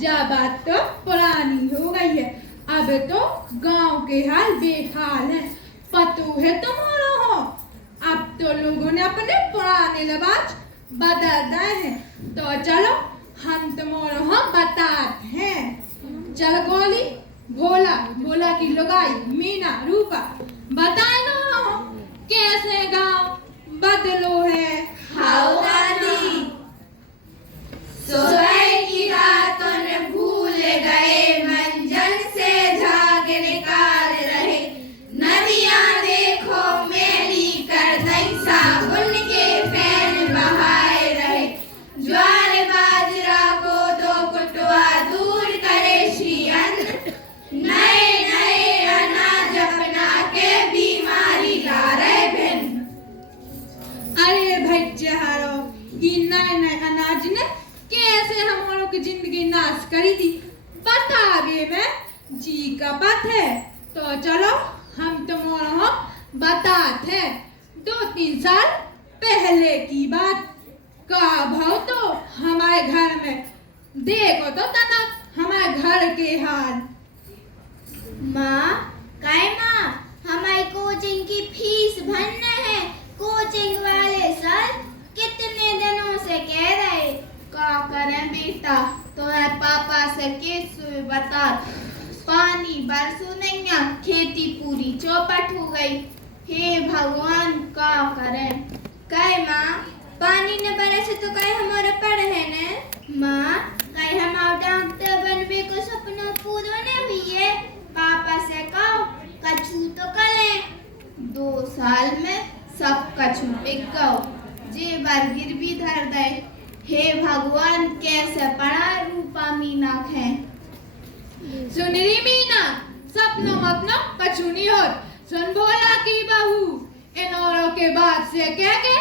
जा बात तो पुरानी हो गई है, अब तो गांव के हाल बेहाल है। पतो है तुम्हारा हो, अब तो लोगों ने अपने पुराने लिबास बदल रहे हैं। तो चलो हम तुम्हारा हम बताते हैं। चल गोली भोला भोला की लुगाई मीना रूपा बताए ना कैसे गांव बदलो है। हाउ दादी सोए की रातों ने भूल गए, मंजन से झाग निकाल रहे। नदियां देखो मेली कर दई, साबुन के फैन बहाए रहे। ज्वार बाजरा को दो कुटवा दूर करे श्री अन्न, नए नए अनाज अपना के बीमारी ला रहे भिन्न। अरे भाई जहारो ये नए नए अनाज ने कैसे हमारों की जिंदगी नाश करी थी बतावे में जी का पत है। तो चलो हम तुम्हारा बताते हैं। 2-3 साल पहले की बात का भाव तो हमारे घर में देखो तो तना हमारे घर के हाल। माँ हमारी कोचिंग की फीस भरना है। कोचिंग वाले सर कितने दिनों से कह रहे, क्या करें बेटा, तुम्हारे पापा से कैसे बता। पानी बरसों नहीं, खेती पूरी चौपट हो गई। हे भगवान क्या करें। कहे माँ पानी न बरसे तो कहे हमारे पढ़े न। माँ कहे हम डॉक्टर बनने को सपना पूरा नहीं हुई है। पापा से कहो कछु तो करें। 2 साल में सब कछु बिक गओ, जे बार गिरवी धर दे। हे भगवान कैसे पढ़ा रूपा मीना है। सुनरी मीना सपनों अपनों कछु नहीं होत। सुन भोला की बहू इन औरों के बात से कह के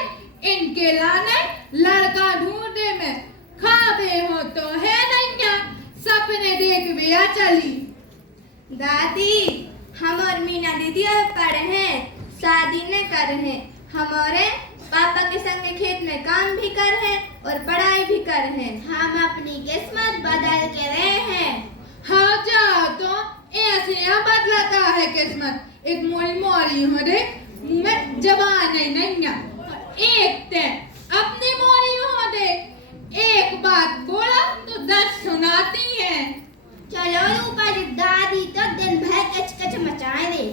इनके लाने लड़का ढूंढे में खाबे हो तो है नहीं, सपने देख बिया चली। दादी हम और मीना दीदी अब पढ़े हैं, शादी न कर हैं। हमारे पापा के संग खेत में काम भी कर हैं और पढ़ाई भी कर हैं। हम अपनी किस्मत बदल के रहे हैं। हाँ जाओ तो ऐसे यहाँ बदलाता है किस्मत। एक मोरी मोरी हो दे मुँह में जबान नहीं, एक ते अपनी मोरी हो दे। एक बात बोला तो 10 सुनाती है। चलो रूपा जी, दादी तो दिन भर कच कच मचाए दे।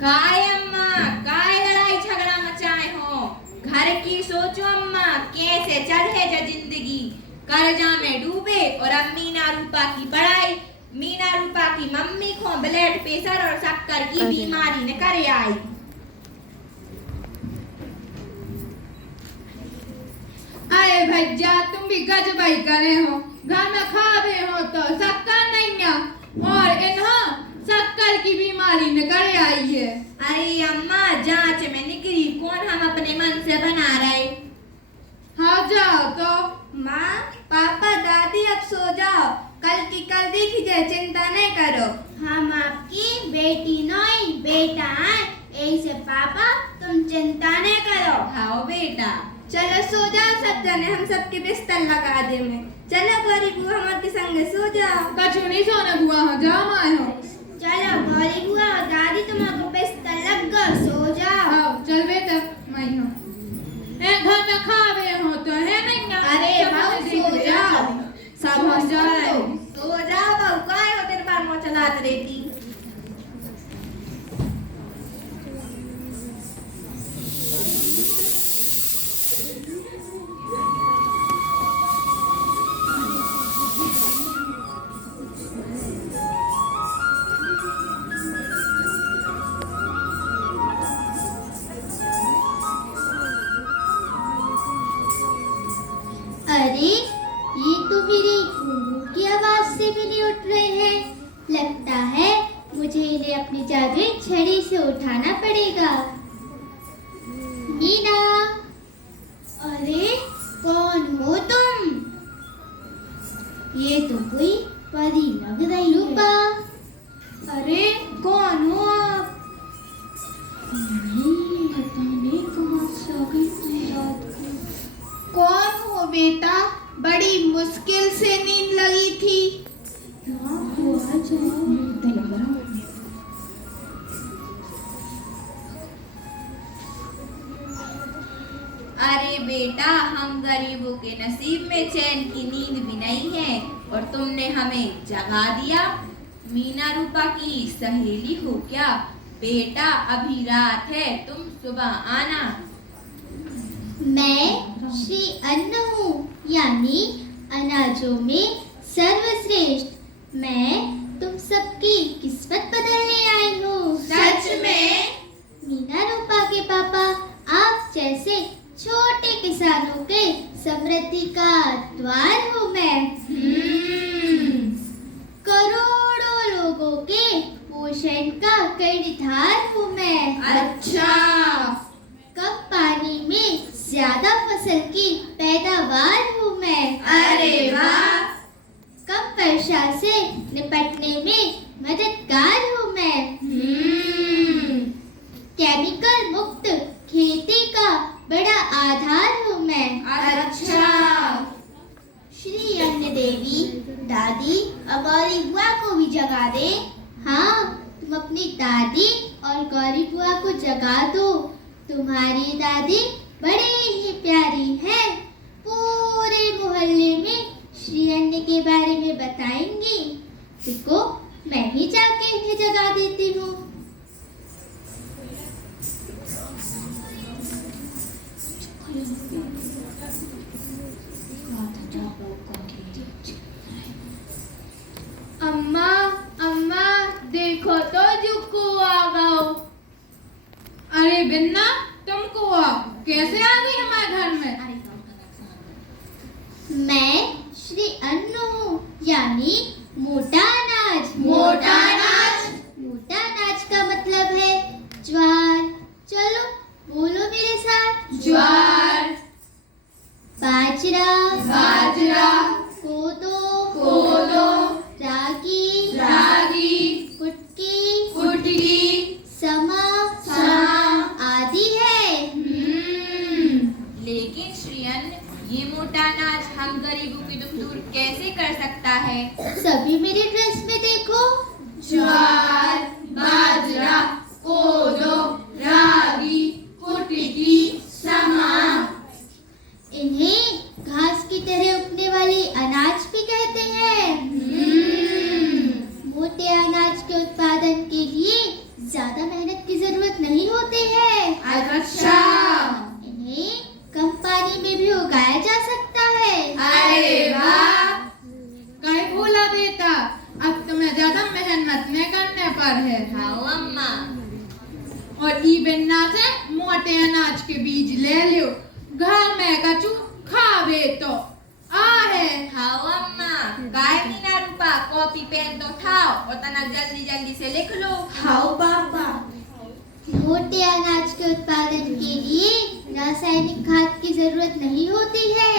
काय अम्मा काय लड़ाई झगड़ा मचाए हो, घर की सोचो अम्मा। कैसे चढ़े जा जिंदगी, कर्जा में डूबे। और अब मीना रूपा की पढ़ाई, मीना रूपा की मम्मी को ब्लड प्रेशर और शक्कर की बीमारी न करे आई। अरे भैया तुम भी गजबाई करे हो, घर में खावे हो तो शक्कर नहीं और इन्हों शक्कर की बीमारी न करे आई है। अरे अम्मा जांच में निकली, कौन हम अपने मन से बना रहे। हाँ जाओ तो। माँ पापा दादी अब सो जाओ, कल की कल देखी जाए, चिंता नहीं करो। हम आपकी बेटी नहीं बेटा हैं, ऐसे पापा तुम चिंता नहीं करो। हाँ बेटा चलो सो जाओ सब जने, हम सबके बिस्तर लगा दे में। चलो गौरी बुआ हमारे संग सो जाओ। कछु नहीं सोने बुआ हो जाओ माए हो। चलो गौरी बुआ और दादी तुम्हारे बिस्तर लग गए, सो जाओ। हाँ चल बेटा माई हो। घर में खावे हो तो है नहीं। अरे भाऊ सो जाओ, सब हो जाए। सो जाओ भाऊ, काय हो तेरे बार मुँह चलाते रहती। भी नहीं उठ रहे हैं। लगता है मुझे इन्हें अपनी जादुई छड़ी से उठाना पड़ेगा। मीना, अरे कौन हो तुम? ये तो कोई परी लग रही रूपा। अरे कौन हो आप? नहीं, पता नहीं कहाँ से आ गई तुम रात को। कौन हो बेटा? बड़ी मुश्किल से नींद लगी थी। आ जाओ। अरे बेटा, हम गरीबों के नसीब में चैन की नींद भी नहीं है और तुमने हमें जगा दिया। मीना रूपा की सहेली हो क्या? बेटा अभी रात है, तुम सुबह आना। मैं श्री अन्न हूँ, यानी अनाजों में सर्वश्रेष्ठ। मैं तुम सबकी किस्मत बदलने आई हूँ। सच में? मीना रूपा के पापा, आप जैसे छोटे किसानों के समृद्धि का द्वार हूँ मैं। करोड़ों लोगों के पोषण का कर्णधार हूँ मैं। अच्छा। कम पानी में ज्यादा फसल की पैदावार हूँ मैं। अरे वाह। कम वर्षा से निपटने में मददगार हूँ मैं। केमिकल मुक्त खेती का बड़ा आधार हूँ मैं। अच्छा। श्री अन्न देवी, दादी और गौरी बुआ को भी जगा दे। हाँ, तुम अपनी दादी और गौरी बुआ को जगा दो। तुम्हारी दादी बड़ी ही प्यारी है। पूरे मोहल्ले में श्री अन्न के बारे में बताएंगी। देखो, मैं ही जाके इन्हें जगा देती हूँ। अम्मा, अम्मा देखो तो जुक्कू आ गओ। अरे बिन्ना, तुमको कैसे आ गई हमारे घर में? मैं श्री अन्न हूँ, यानी मोटा अनाज। मोटा अनाज? मोटा अनाज का मतलब है ज्वार। चलो बोलो मेरे साथ। ज्वार, बाजरा, बाजरा, कोदो, कोदो, रागी, रागी, कुटकी, कुटकी, समा, समा आदि है। लेकिन श्री अन्न, ये मोटा अनाज हम गरीबों की दुख दूर कैसे कर सकता है? सभी मेरे ड्रेस में देखो। ज्वार, बाजरा, कोदो, रागी, कुटकी, समा। इन्हें घास की तरह उगने वाले अनाज भी कहते हैं। मोटे अनाज के उत्पादन के लिए ज्यादा मेहनत की जरूरत नहीं होती है। अच्छा। इन्हें कम पानी में भी उगाया जा सकता है। अरे वाह। कहीं भूला बेटा, अब तुम्हें ज्यादा मेहनत नहीं करने पर है। खाओ अम्मा। और ई बिन्ना से मोटे अनाज के बीज ले लो। घर में कचू खावे तो आ है। खाओ अम्मा। काय मीना रूपा, कॉपी पेन तो उठाओ और तनक जल्दी जल्दी से लिख लो। खाओ पापा। मोटे अनाज के उत्पादन के लिए रासायनिक खाद की जरूरत नहीं होती है।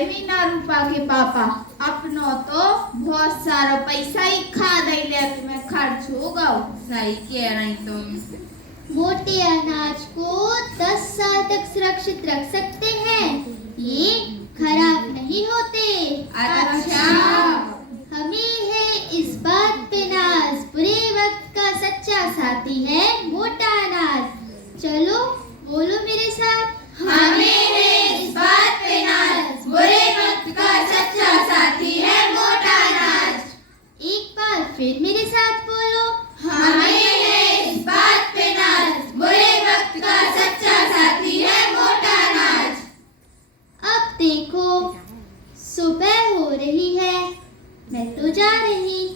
मीना रूपा के पापा, अपनो तो बहुत सारा पैसा ही खा दैले में खर्च हो गओ। सही कह रही तुम। मोटे अनाज को 10 साल तक सुरक्षित रख सकते हैं। ये खराब नहीं होते। अच्छा। हमें है इस बात पे नाज, बुरे वक्त का सच्चा साथी है मोटा अनाज। चलो बोलो मेरे साथ। हमें है इस बात पे नाज, बुरे वक्त का सच्चा साथी है मोटा अनाज। एक बार फिर मेरे साथ बोलो। हमें है इस बात पे नाज, बुरे वक्त का सच्चा साथी है मोटा अनाज। अब देखो, सुबह हो रही है, मैं तो जा रही।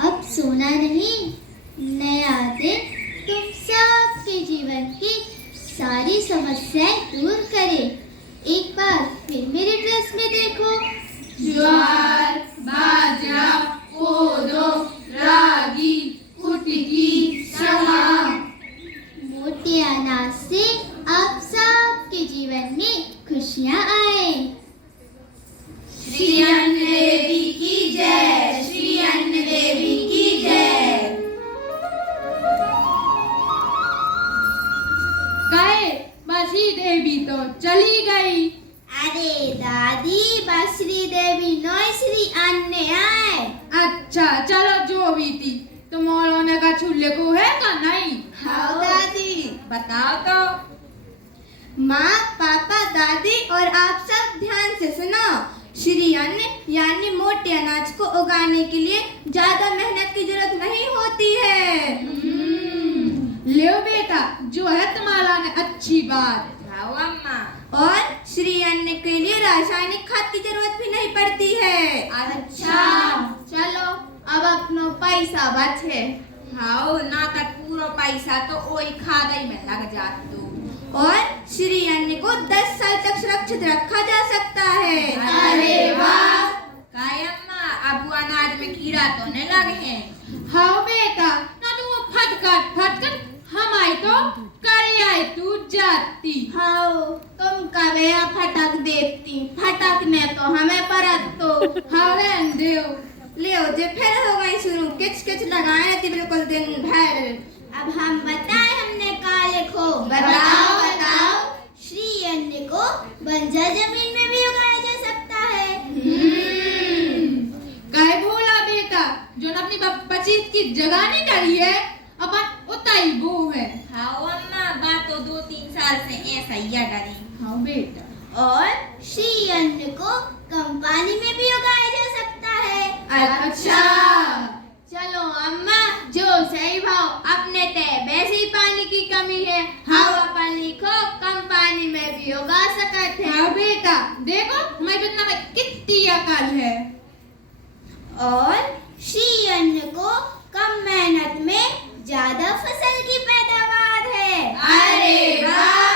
अब सोना नहीं, नया दिन तुम सबके जीवन की सारी समस्याएं दूर करे। एक बार खुशियाँ आए। श्री अन्न देवी की जय, श्री अन्न देवी की जय। गए बसी देवी तो चली गई। अरे दादी, बसरी देवी नोई श्री अन्य आए। अच्छा चलो जो भी थी, तुम्हारों ने का छुल्ले को है का नहीं? हाँ दादी। बताओ तो। माँ, पापा, दादी और आप सब ध्यान से सुनो। श्री अन्न यानी मोटे अनाज को उगाने के लिए ज्यादा मेहनत की जरूरत नहीं होती है। ले बेटा, जो है तुम्हारा ने अच्छी बात। हाँ अम्मा। और श्री अन्न के लिए रासायनिक खाद की जरूरत भी नहीं पड़ती है। अच्छा। चलो अब अपनो पैसा बचे। हाँ ना तक पूरा पैसा तो वही खादाई में लग जात तो। और श्री अन्न को 10 साल तक सुरक्षित रखा जा सकता है। अरे वाह। काय अम्मा, अब वो अनाज में कीड़ा तो नहीं लगे हैं? हाँ बेटा, ना तो वो फटकट हमारी तो करियाई तू जाती। हाँ, तुम कभी फटक देती, फटकने तो हमें परत तो। हाँ रहन देओ। ले जे फिर हो गई शुरू, किच किच लगाए रहती बिल्कुल दिन भर। अब हम बताएं हमने का लिखो। बताओ बताओ। श्री अन्न को बंजर जमीन में भी उगाया जा सकता है। काय बोला बेटा, जो न अपनी बचीत की जगह नहीं डरी है, अपन उताई वो है। हाँ अम्मा, बात तो 2-3 साल से ऐसा ही डरी। हाँ बेटा। और श्री अन्न को कम पानी में भी उगाया जा सकता है। अच्छा। चलो अम्मा, जो सही भाव अपने तय वैसे ही पानी की कमी है। हवा पानी को कम पानी में भी उगा सकते हैं। हाँ बेटा, देखो हमारी बेटा में कितनी अकल है। और श्री अन्न को कम मेहनत में ज्यादा फसल की पैदावार है। अरे वाह।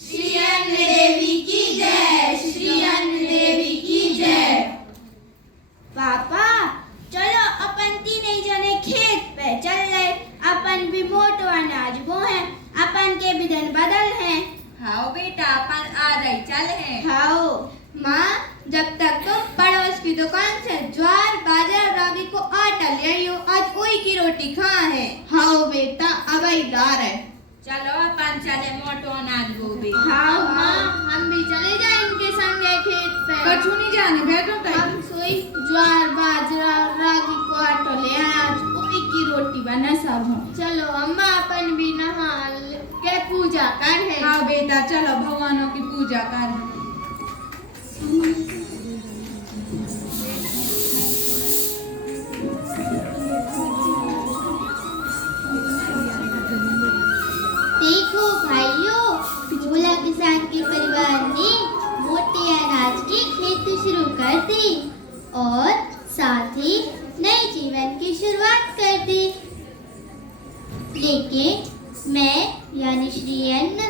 श्री अन्न देवी की जय, श्री अन्न देवी की जय। पापा, चलो अपन तीन जने खेत पे चल रहे। अपन भी मोटो अनाज बो है, अपन के भी दिन बदल हैं। हाँ बेटा, अपन आ रही चल है। खाओ। माँ, जब तक तुम पड़ोस की दुकान से ज्वार, बाजरा, रागी को आटा ले आई हो, आज वही की रोटी खा है। हाँ बेटा, अब ही ला रहे। चलो अपन चले मोटो अनाज गोबे। हाँ माँ, हम भी चले जाए इनके संगे खेत पे। कछु नहीं जाने बैठो तई। हम सोई ज्वार, बाजरा, रागी को आटो ले आए, आज वही की रोटी बना सब हम। चलो अम्मा, अपन भी नहा के पूजा कर है। हाँ बेटा, चलो भगवानों की पूजा कर। देखो भाइयों, भोला किसान के परिवार ने मोटे अनाज की खेती शुरू कर दी और साथ ही नए जीवन की शुरुआत कर दी। लेकिन मैं यानी श्री अन्न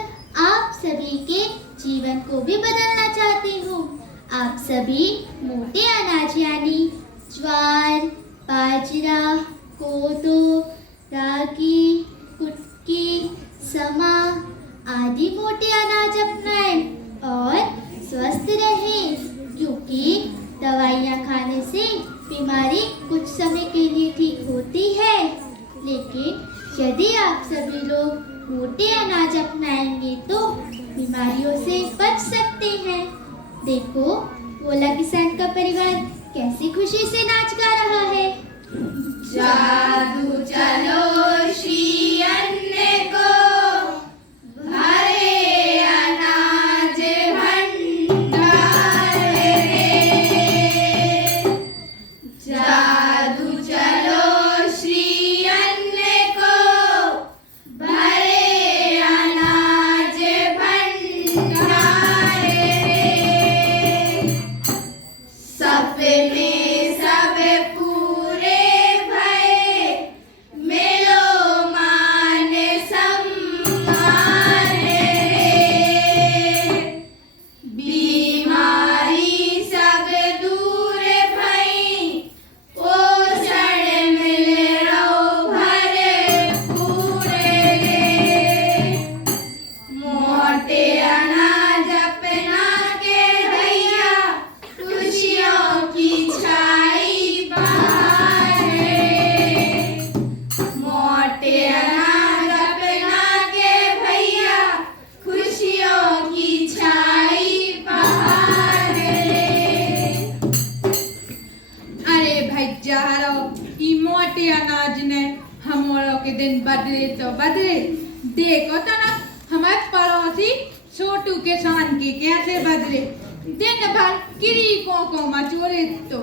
आप सभी के जीवन को भी बदलना चाहती हूँ। आप सभी मोटे अनाज यानी ज्वार, बाजरा, कोदो, रागी, कुटकी, समा आदि मोटे अनाज अपनाएं और स्वस्थ रहें, क्योंकि दवाइयाँ खाने से बीमारी कुछ समय के लिए ठीक होती है, लेकिन यदि आप सभी लोग मोटे अनाज अपनाएंगे तो बीमारियों से बच सकते हैं। देखो, भोला किसान का परिवार कैसी खुशी से नाच गा रहा है। जादू चलो श्री अन्न को भरे अनाज भंडार रे। जादू चलो श्री अन्न को भरे अनाज भंडार रे। सपने सब पूरे भय, मिलो मान सम्मान बदले तो बदले। देखो तो ना हमारे पड़ोसी छोटू के शान के कैसे बदले, दिन भर किरीकों को मचोरे। तो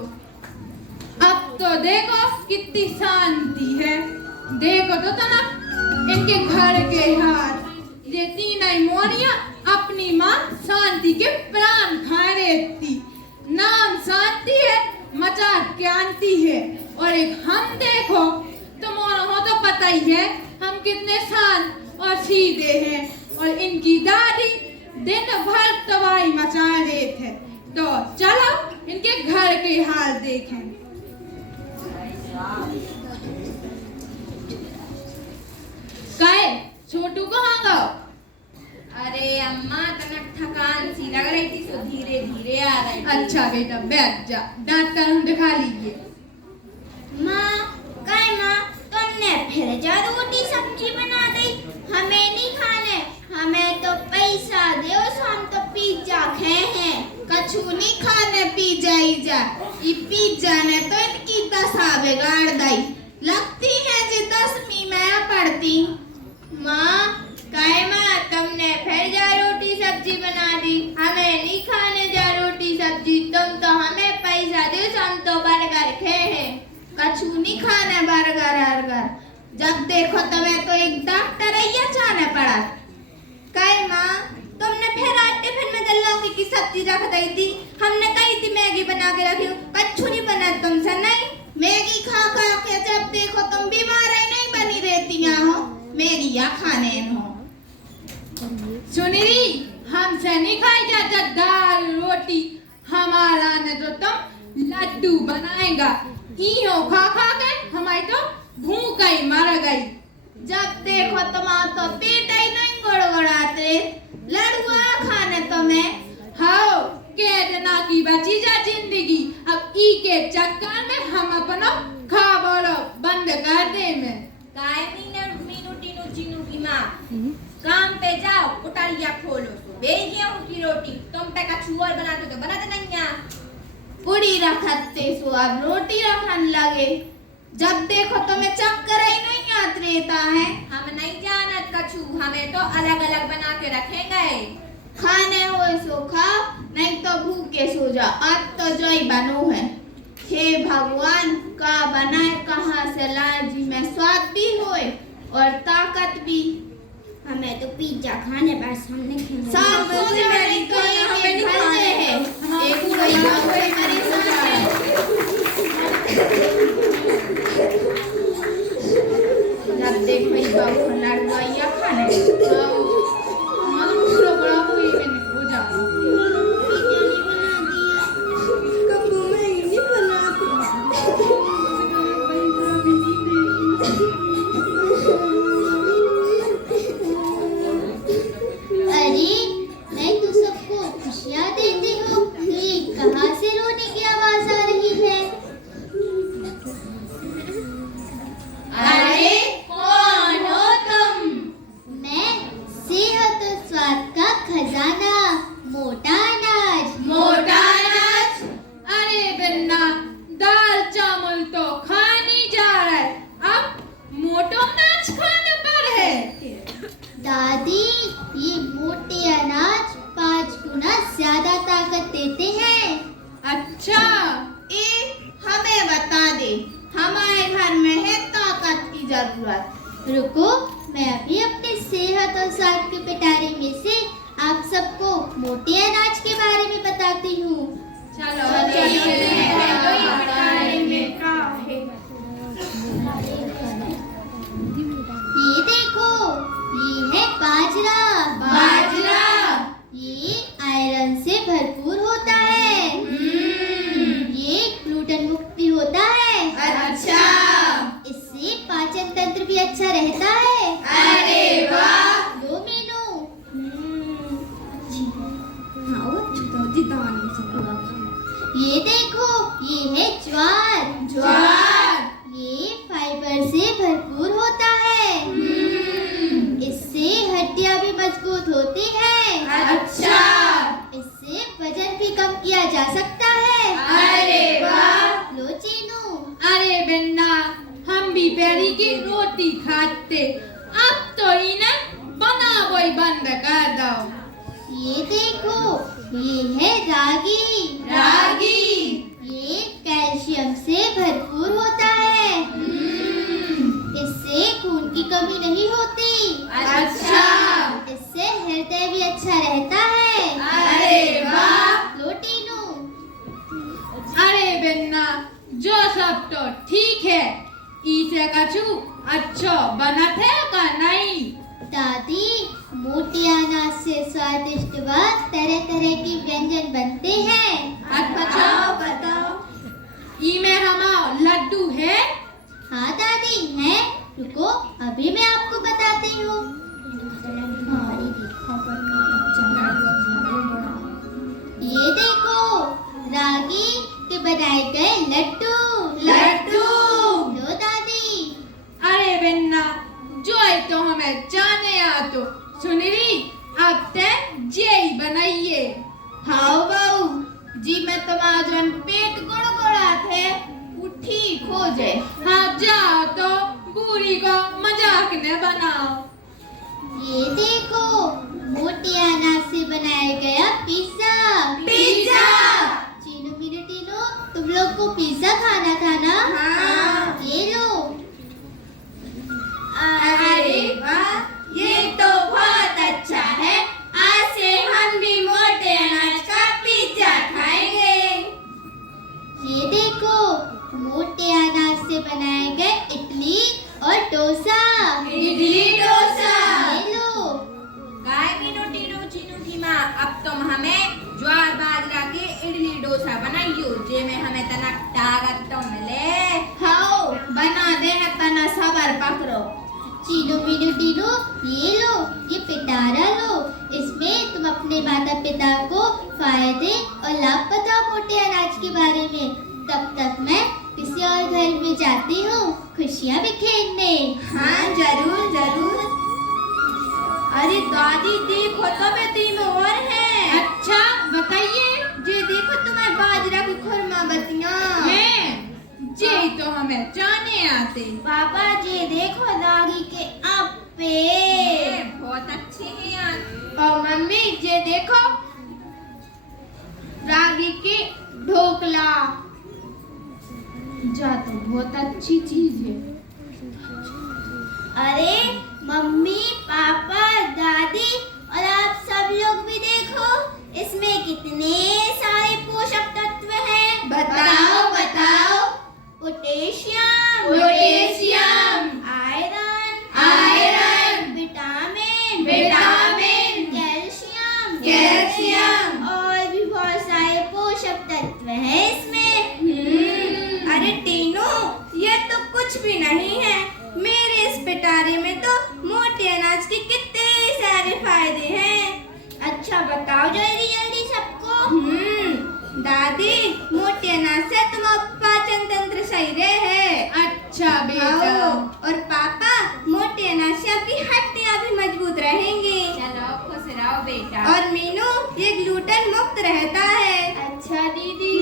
अब तो देखो कितनी शांति है। देखो तो ना इनके घर के हाल, ये तीनों मोरियां अपनी मां शांति के प्राण खा रहती। नाम शांति है, मचा क्रांति है। और एक हम देखो तुम्हारा तो पता ही है हम कितने शांत और सीधे हैं। और इनकी दादी दिन भर तबाही मचा रहे थे। तो चलो इनके घर के हाल देखें। काहे छोटू कहाँ गो? अरे अम्मा तनक थकान सी लग रही थी तो धीरे धीरे आ रही थी। अच्छा बेटा बैठ जा, डॉक्टर हम दिखा लीजिए। माँ, काय माँ, तुमने फिर जा रोटी सब्जी बना दी। हमें नहीं खाने, हमें तो पैसा दो, हम तो पिज्जा खाए हैं। कछु नहीं खाने पिज्जा ही जा। ये पिज्जा ने तो इनकी दशा बिगाड़ दी। लगती है जी 10वीं में पढ़ती। माँ, काय माँ, तुमने फिर जा रोटी सब्जी बना दी। हमें नहीं खाने जा रोटी सब्जी, तुम तो हमें पैसा दो, हम तो बर्गर खाए हैं। कछु नहीं खाने बर्गर हरगर। जब देखो तुम्हें तो एक डॉक्टर ही जाने पड़ा। काय माँ, तुमने फिर आज टिफिन में लौकी की सब्जी रख दी थी। हमने कही थी मैगी बना के रखी हूँ, कच्छु नहीं बना तुमसे। नहीं मैगी खा खा के जब देखो तुम बीमार ही नहीं बनी रहती हो। मैगी या खाने हो। सुनीली, हमसे नहीं खाई जाता दाल रोटी। हमारा ने तो तुम लड्डू बनाएगा। इहो खा खा के हमारी तो भूख ही मर गई। जब देखो तुम्हारा तो पेट ही नहीं गड़गड़ाते। लड़ुआ खाने तुम्हें। हाँ, कहना की बची जा जिंदगी। अब ई के चक्कर में हम अपना खा बोलो बंद कर दे में। काय मीनू टीनू चीनू की माँ, काम पे जाओ, कुटारिया खोलो, बेच गेहूं की रोटी। तुम पे कछु और बनाते तो बनाते नहीं यहाँ। पूरी रखते सो अब रोटी रखन लगे। जब देखो तुम्हें चक्कर ही नहीं याद रहता है। हम नहीं जानत कछु, हमें तो अलग अलग बना के रखेंगे। खाने हो सो खाओ, नहीं तो भूखे सो जाओ। आज तो जो ही बनो है। हे भगवान, का बनाए कहाँ से लाए जी में स्वाद भी होए और ताकत भी। हमें तो पिज्जा खाने बस, हमने खाने। सब कुछ मेरी कोई हमें नहीं खाने हैं। एक कोई ना कोई परेशान है। जब देखो ये बाबू लड़का या खाने पूरा बड़ा हुई मैंने हो जा। अरे, मैं तो सबको खुशियाँ देती हूँ, तो ये कहाँ से रोने की आवाज आ रही है? अरे कौन हो तुम? मैं सेहत और स्वाद का खजाना, मोटा अनाज। मोटा अनाज? अरे बिन्ना, दाल चावल तो खा नहीं जा रहा है, अब मोटो अनाज खाने पर है। दादी, ये मोटे अनाज 5 गुना ज्यादा ताकत देते हैं। अच्छा, हमें बता दे, हमारे घर में है ताकत की जरूरत। रुको, मैं अभी अपने सेहत और स्वाद के पिटारे में से आप सबको मोटे अनाज के बारे में बताती हूँ। चलो ये देखो, ये है बाजरा। बाजरा? ये आयरन से भरपूर होता है। ये ग्लूटेन मुक्त भी होता है। अच्छा। इससे पाचन तंत्र भी अच्छा रहता है। अरे वाह। लो मीनू। ये देखो, ये है ज्वार। ज्वार? ये फाइबर से भरपूर होता है। इससे हड्डियां भी मजबूत होती है। अच्छा। इससे वजन भी कम किया जा सकता है। अरे वाह। लो चीनू। अरे बिन्ना, हम भी बेरी की रोटी खाते। अब तो इन्हें बना वही बंद कर दो। ये देखो, ये है रागी। रागी। ये कैल्शियम से भरपूर होता है। इससे खून की कमी नहीं होती। अच्छा। इससे हृदय भी अच्छा रहता है। अरे वाह। लो टीनू। अरे बिन्ना, जो सब तो ठीक है, इसे कछु अच्छा बना थे का नहीं? दादी, मोटे अनाज से स्वादिष्ट व तरह तरह के व्यंजन बनते हैं। अच्छा बताओ। इमे हमारा लड्डू है। हाँ दादी है। रुको, अभी मैं आपको बताती हूँ। ये देखो, रागी के बनाए गए लड्डू। लड्डू। लो दादी। अरे बिन्ना, जो है तो हमें जाने आ तो सुनरी, अब ते जेई बनाइए। हाँ बहू जी, मैं तुम्हारा जन पेट गुड़गुड़ा थे वो ठीक हो जाए। हाँ जाओ तो पूरी को मजाक ने बनाओ। ये देखो, मोटे अनाज से बनाया गया पिज्जा। पिज्जा। चीनू मीनू टीनू, तुम लोग को पिज्जा खाना था ना? हाँ। ये लो। अरे वाह, ये तो बहुत अच्छा है। आज से हम भी मोटे अनाज का पिज्जा खाएंगे। ये देखो, मोटे अनाज से बनाए गए इडली और डोसा। इडली डोसा। ये लो। काय मीनू टीनू चीनू की माँ, अब तुम हमें ज्वार बाजरा के इडली डोसा बनाइयो, जे में हमें तनक ताकत तो मिले। हाँ बना दे है, तना सबर पकड़ो। चीनू मीनू टीनू, ये लो, ये पिटारा लो। इसमें तुम अपने माता पिता को फायदे और लाभ बताओ मोटे अनाज के बारे में। तब तक मैं किसी और घर में जाती हूँ खुशियाँ बिखेरने। हाँ जरूर जरूर। अरे दादी देखो तो बेटी में और है। अच्छा बताइए। जे देखो तुम्हारे बाजरा की खुरमा बतियां हैं, जेई तो हमें जाने आते। पापा जी देखो, रागी के अप्पे। बहुत अच्छे हैं यार। और मम्मी ये देखो, रागी के ढोकला। जा तो बहुत अच्छी चीज है। अरे मम्मी, पापा, दादी और आप सब लोग भी देखो, इसमें कितने सारे पोषक तत्व हैं। बताओ बताओ। Potassium, potassium, iron, iron, vitamin, vitamin, calcium, calcium और भी बहुत सारे पोषक तत्व हैं इसमें। अरे टीनू, ये तो कुछ भी नहीं है। मेरे इस पिटारे में तो मोटे अनाज के कितने सारे फायदे हैं। अच्छा बताओ जल्दी जल्दी सबको। दादी, मोटे अनाज से तुम्हारा पाचन तंत्र सही रहे। अच्छा बेटा। हाँ, और पापा, मोटे अनाज से आपकी हड्डियां भी मजबूत रहेंगी। चलो खुश रहो बेटा। और मीनू, ये ग्लूटेन मुक्त रहता है। अच्छा दीदी।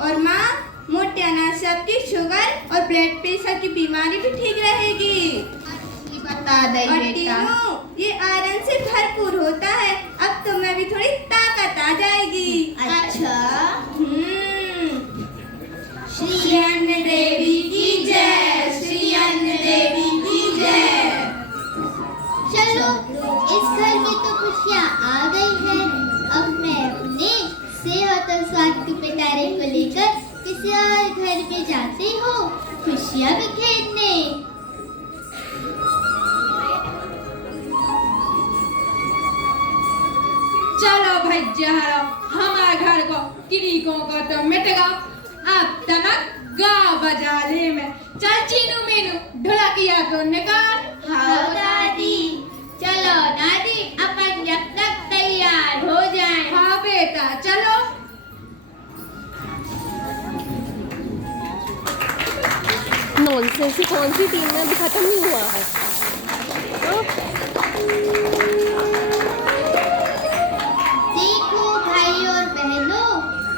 और माँ, मोटे अनाज से आपकी शुगर और ब्लड प्रेशर की बीमारी भी ठीक रहेगी। बता दे और बेटा। टीनू, ये आयरन से भरपूर होता है। अब तुम्हें भी थोड़ी ताकत आ जाएगी। अच्छा। श्री अन्न देवी की जय। श्री अन्न देवी की जय। चलो, इस घर में तो खुशियाँ आ गई हैं। अब मैं अपने सेहत और स्वास्थ्य के पिटारे को लेकर किसी और घर में जाती हूँ खुशियाँ बिखेरने। चलो भाई जहरा, हमारे घर को किरीकों का तो मिट गया। अब तनक गाँव बजाले में। चल चीनू मीनू, ढोलकिया को निकाल। हाँ दादी। चलो दादी, अपन जब तक तैयार हो जाएं। हाँ बेटा चलो। नॉनसेंस, कौन सी टीम में अभी खत्म नहीं हुआ है। देखो भाई और बहनों,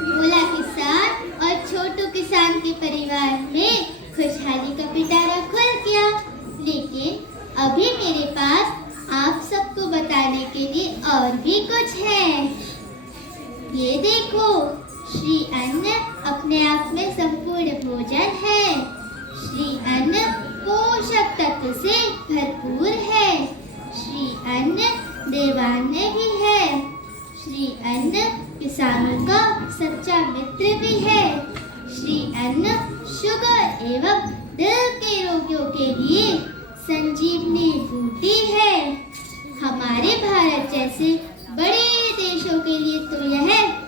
भोला किसान और छोटू किसान के परिवार में खुशहाली का पिटारा खुल ये देखो, श्री अन्न अपने आप में संपूर्ण भोजन है। श्री अन्न पोषक तत्व से भरपूर है। श्री अन्न देवान्य भी है। श्री अन्न किसानों का सच्चा मित्र भी है। श्री अन्न शुगर एवं दिल के रोगियों के लिए संजीवनी बूटी है। हमारे भारत जैसे बड़े देशों के लिए तो यह